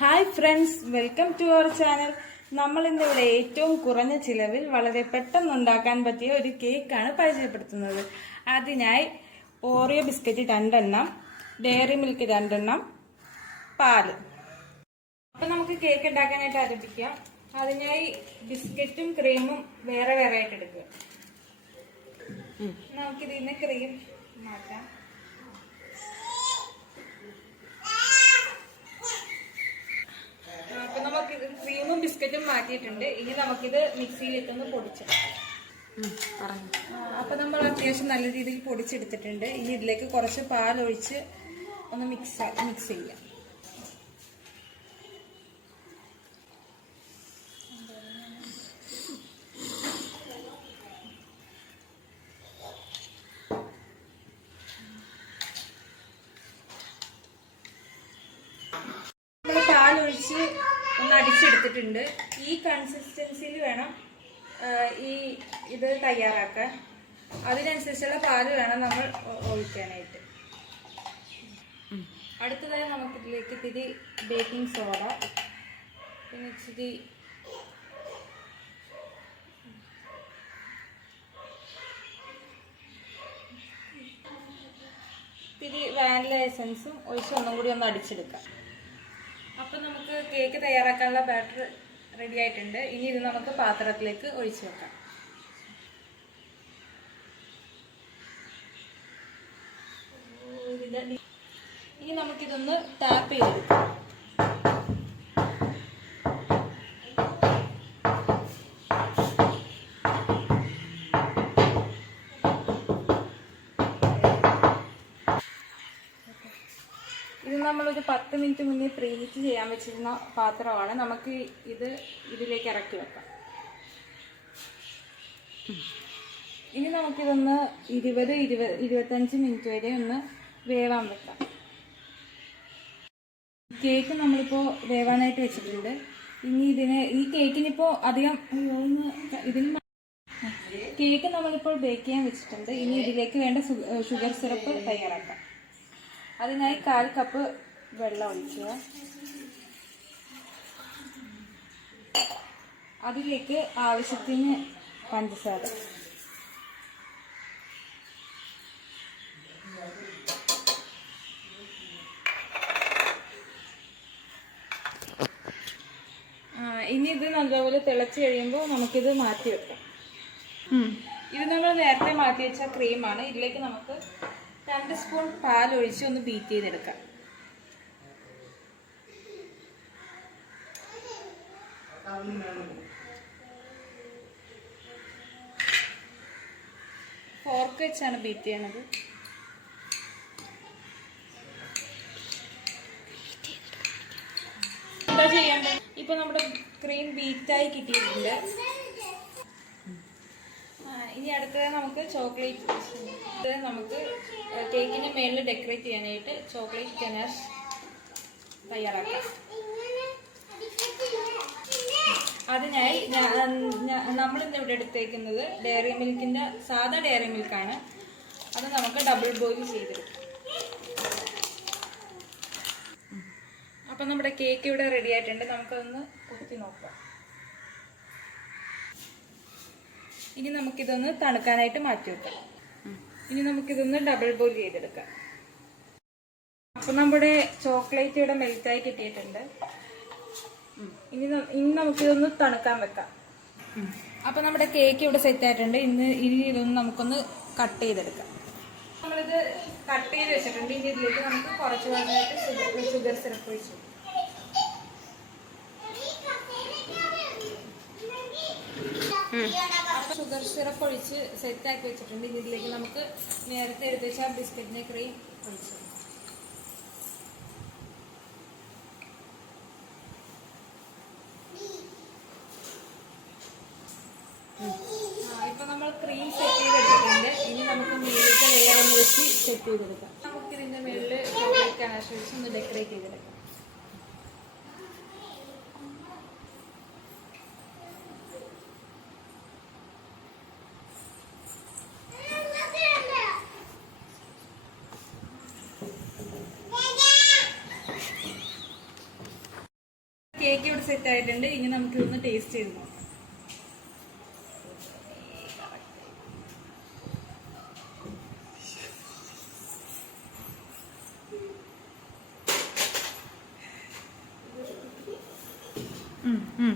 Hi friends welcome to our channel. നമ്മൾ ഇന്നിവിടെ ഏറ്റവും കുറഞ്ഞ ചിലവിൽ വളരെ പെട്ടെന്ന് ഉണ്ടാക്കാൻ പറ്റിയ ഒരു കേക്കാണ് പരിചയപ്പെടുത്തുന്നത്. അതിനായി ഓറിയോ ബിസ്ക്കറ്റ് രണ്ടെണ്ണം ഡയറി മിൽക്ക് രണ്ടെണ്ണം പാൽ. അപ്പൊ നമുക്ക് കേക്ക് ഉണ്ടാക്കാനായിട്ട് ആരംഭിക്കാം. അതിനായി ബിസ്ക്കറ്റും ക്രീമും വേറെ വേറെ ആയിട്ട് എടുക്കുക. നമുക്കിതിൽ നിന്ന് ക്രീം മാറ്റാം അപ്പൊ നമുക്ക് ഇത് ക്രീമും ബിസ്ക്കറ്റും മാറ്റിയിട്ടുണ്ട്. ഇനി നമുക്കിത് മിക്സിയിലിട്ടൊന്ന് പൊടിച്ചെടുക്കാം. അപ്പൊ നമ്മൾ അത്യാവശ്യം നല്ല രീതിയിൽ പൊടിച്ചെടുത്തിട്ടുണ്ട്. ഇനി ഇതിലേക്ക് കുറച്ച് പാലൊഴിച്ച് ഒന്ന് മിക്സ് മിക്സ് ചെയ്യാം. പാലൊഴിച്ച് ഒന്ന് അടിച്ചെടുത്തിട്ടുണ്ട്. ഈ കൺസിസ്റ്റൻസിയിൽ വേണം ഈ ഇത് തയ്യാറാക്കാൻ. അതിനനുസരിച്ചുള്ള പാൽ വേണം നമ്മൾ ഒഴിക്കാനായിട്ട്. അടുത്തതായി നമുക്ക് ഇതിലേക്ക് ഇത്തിരി ബേക്കിംഗ് സോഡ പിന്നെ ഇച്ചിരി ഇത്തിരി വാനില എസൻസും ഒഴിച്ച് ഒന്നും കൂടി ഒന്ന് അടിച്ചെടുക്കാം. അപ്പം നമുക്ക് കേക്ക് തയ്യാറാക്കാനുള്ള ബാറ്റർ റെഡി ആയിട്ടുണ്ട്. ഇനി ഇത് നമുക്ക് പാത്രത്തിലേക്ക് ഒഴിച്ചു വെക്കാം. ഇനി നമുക്കിതൊന്ന് ടാപ്പ് ചെയ്തെടുക്കാം. നമ്മളൊരു പത്ത് മിനിറ്റ് മുന്നേ പ്രീഹീറ്റ് ചെയ്യാൻ വെച്ചിരുന്ന പാത്രമാണ്. നമുക്ക് ഇത് ഇതിലേക്ക് ഇറക്കി വെക്കാം. ഇനി നമുക്കിതൊന്ന് ഇരുപത് ഇരുപത് ഇരുപത്തഞ്ച് മിനിറ്റ് വരെ ഒന്ന് വേവാൻ വെക്കാം. കേക്ക് നമ്മളിപ്പോൾ വേവാനായിട്ട് വെച്ചിട്ടുണ്ട്. ഇനി ഇതിനെ ഈ കേക്കിനിപ്പോൾ അധികം ഇതിന് കേക്ക് നമ്മളിപ്പോൾ ബേക്ക് ചെയ്യാൻ വെച്ചിട്ടുണ്ട്. ഇനി ഇതിലേക്ക് വേണ്ട ഷുഗർ സിറപ്പ് തയ്യാറാക്കാം. അതിനായി കാൽ കപ്പ് വെള്ളം ഒഴിക്കുക. അതിലേക്ക് ആവശ്യത്തിന് പഞ്ചസാര. ഇനി ഇത് നല്ലപോലെ തിളച്ച് കഴിയുമ്പോൾ നമുക്കിത് മാറ്റി വെക്കാം. ഇത് നമ്മൾ നേരത്തെ മാറ്റി വെച്ച ക്രീമാണ്. ഇതിലേക്ക് നമുക്ക് രണ്ട് സ്പൂൺ പാൽ ഒഴിച്ച് ഒന്ന് ബീറ്റ് ചെയ്തെടുക്കാം. ഫോർക്ക് വെച്ചാണ് ബീറ്റ് ചെയ്യണത്. എന്താ ചെയ്യേണ്ടത്? ഇപ്പൊ നമ്മുടെ ക്രീം ബീറ്റായി കിട്ടിയിട്ടുണ്ട്. അടുത്തത് നമുക്ക് ചോക്ലേറ്റ് നമുക്ക് കേക്കിന്റെ മേളിൽ ഡെക്കറേറ്റ് ചെയ്യാനായിട്ട് ചോക്ലേറ്റ് കനാഷ് തയ്യാറാക്കാം. അതിനായി നമ്മളിന്ന് ഇവിടെ എടുത്തേക്കുന്നത് ഡയറി മിൽക്കിന്റെ സാധാ ഡയറി മിൽക്കാണ് അത് നമുക്ക് ഡബിൾ ബോയിൽ ചെയ്തെടുക്കാം. അപ്പം നമ്മുടെ കേക്ക് ഇവിടെ റെഡി ആയിട്ടുണ്ട്. നമുക്കതൊന്ന് കുത്തി നോക്കാം. ഇനി നമുക്കിതൊന്ന് തണുക്കാനായിട്ട് മാറ്റി വെക്കാം. ഇനി നമുക്കിതൊന്ന് ഡബിൾ ബോയിൽ ചെയ്തെടുക്കാം. അപ്പൊ നമ്മുടെ ചോക്ലേറ്റ് ഇവിടെ മെൽറ്റായി കിട്ടിയിട്ടുണ്ട്. ഇനി ഇനി നമുക്കിതൊന്ന് തണുക്കാൻ വെക്കാം. അപ്പൊ നമ്മുടെ കേക്ക് ഇവിടെ സെറ്റ് ആയിട്ടുണ്ട്. ഇന്ന് ഇനി ഇതൊന്ന് നമുക്കൊന്ന് കട്ട് ചെയ്തെടുക്കാം. നമ്മളിത് കട്ട് ചെയ്ത് വെച്ചിട്ടുണ്ട്. ഇനി ഇതിലേക്ക് നമുക്ക് കുറച്ച് ഭാഗമായിട്ട് ഷുഗർ സിറപ്പ് ഒഴിച്ചു അപ്പൊ ഷുഗർ സിറപ്പ് ഒഴിച്ച് സെറ്റ് ആക്കി വെച്ചിട്ടുണ്ട്. ഇതിലേക്ക് നമുക്ക് നേരത്തെ എടുത്ത് വെച്ച ബിസ്ക്കറ്റിനെ ക്രീം ഒഴിച്ചു. ആ, ഇപ്പൊ നമ്മൾ ക്രീം സെറ്റ് ചെയ്തെടുത്തിട്ടുണ്ട്. ഇനി നമുക്ക് മേളിലത്തെ ലെയർ ഒന്ന് വെച്ച് സെറ്റ് ചെയ്തെടുക്കാം. നമുക്ക് ഇതിന്റെ മേളിൽ കനാഷ് വെച്ച് ഒന്ന് ഡെക്കറേറ്റ് ചെയ്തെടുക്കാം. കേക്ക് ഇവിടെ സെറ്റ് ആയിട്ടുണ്ട് ഇനി നമുക്ക് ഇതൊന്ന് ടേസ്റ്റ് ചെയ്ത് നോക്കാം ഉം.